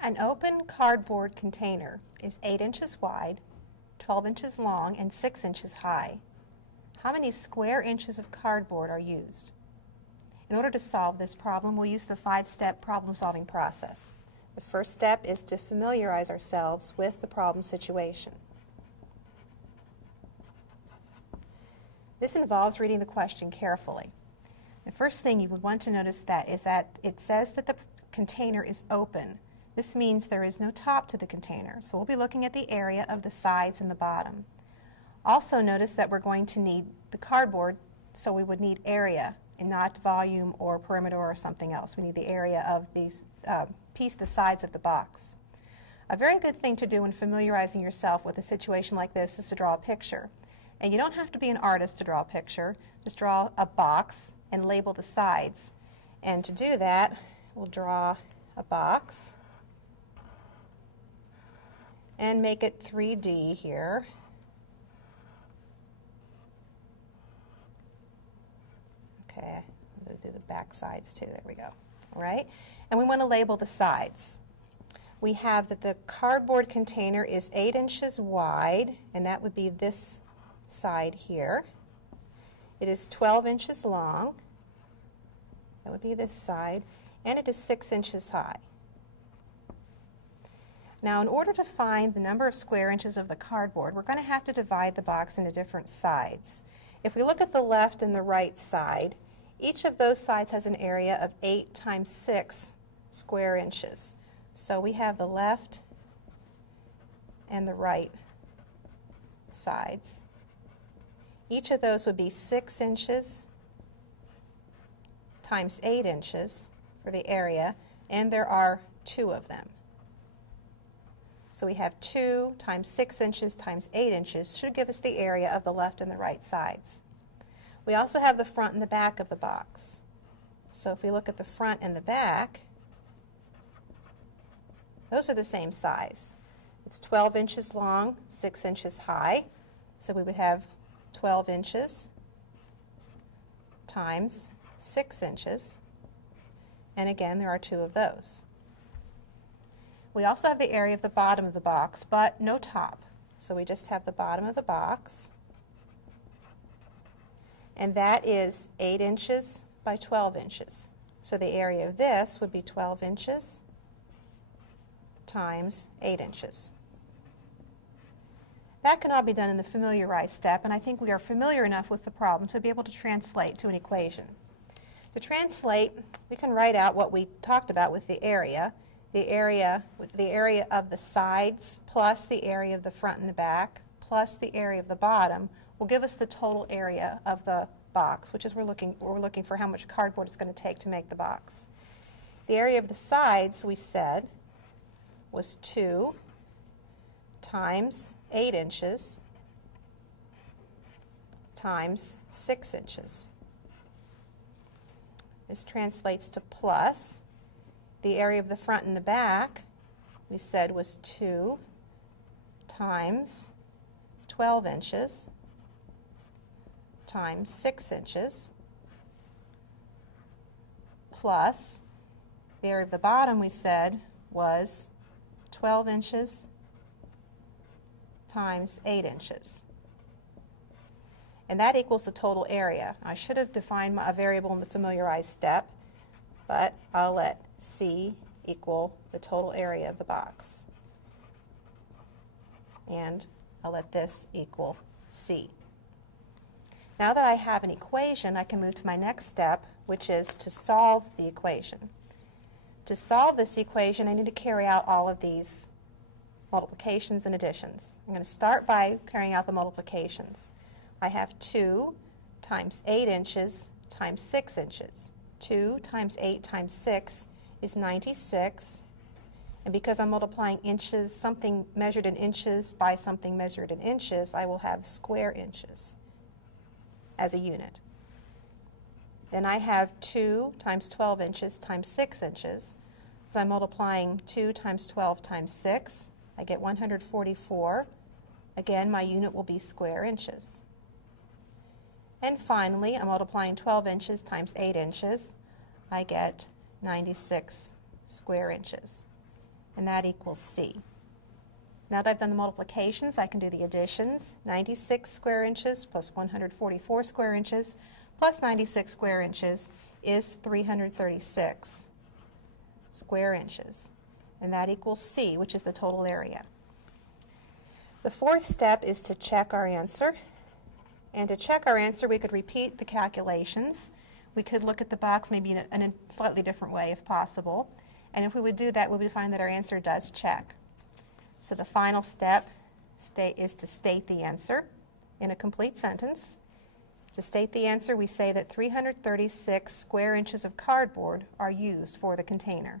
An open cardboard container is 8 inches wide, 12 inches long, and 6 inches high. How many square inches of cardboard are used? In order to solve this problem, we'll use the 5-step problem-solving process. The first step is to familiarize ourselves with the problem situation. This involves reading the question carefully. The first thing you would want to notice is that it says that the container is open. This means there is no top to the container, so we'll be looking at the area of the sides and the bottom. Also notice that we're going to need the cardboard, so we would need area and not volume or perimeter or something else. We need the area of these the sides of the box. A very good thing to do when familiarizing yourself with a situation like this is to draw a picture. And you don't have to be an artist to draw a picture. Just draw a box and label the sides. And to do that, we'll draw a box and make it 3D here. Okay, I'm going to do the back sides too. There we go. All right, and we want to label the sides. We have that the cardboard container is 8 inches wide, and that would be this side here. It is 12 inches long. That would be this side, and it is 6 inches high. Now, in order to find the number of square inches of the cardboard, we're going to have to divide the box into different sides. If we look at the left and the right side, each of those sides has an area of 8 times 6 square inches. So we have the left and the right sides. Each of those would be 6 inches times 8 inches for the area, and there are 2 of them. So we have 2 times 6 inches times 8 inches should give us the area of the left and the right sides. We also have the front and the back of the box. So if we look at the front and the back, those are the same size. It's 12 inches long, 6 inches high. So we would have 12 inches times 6 inches. And again, there are 2 of those. We also have the area of the bottom of the box, but no top. So we just have the bottom of the box. And that is 8 inches by 12 inches. So the area of this would be 12 inches times 8 inches. That can all be done in the familiarize step, and I think we are familiar enough with the problem to be able to translate to an equation. To translate, we can write out what we talked about with the area. The area of the sides plus the area of the front and the back plus the area of the bottom will give us the total area of the box, which is we're looking for how much cardboard it's going to take to make the box. The area of the sides, we said, was 2 times 8 inches times 6 inches. This translates to plus the area of the front and the back, we said, was 2 times 12 inches times 6 inches plus the area of the bottom, we said, was 12 inches times 8 inches. And that equals the total area. I should have defined a variable in the familiarize step, but I'll let C equal the total area of the box. And I'll let this equal C. Now that I have an equation, I can move to my next step, which is to solve the equation. To solve this equation, I need to carry out all of these multiplications and additions. I'm going to start by carrying out the multiplications. I have 2 times 8 inches times 6 inches. 2 times 8 times 6 is 96. And because I'm multiplying inches, something measured in inches by something measured in inches, I will have square inches as a unit. Then I have 2 times 12 inches times 6 inches. So I'm multiplying 2 times 12 times 6. I get 144. Again, my unit will be square inches. And finally, I'm multiplying 12 inches times 8 inches. I get 96 square inches. and that equals C. Now that I've done the multiplications, I can do the additions. 96 square inches plus 144 square inches plus 96 square inches is 336 square inches, and that equals C, which is the total area. The fourth step is to check our answer. And to check our answer, we could repeat the calculations. We could look at the box maybe in a slightly different way if possible. And if we would do that, we would find that our answer does check. So the final step is to state the answer in a complete sentence. To state the answer, we say that 336 square inches of cardboard are used for the container.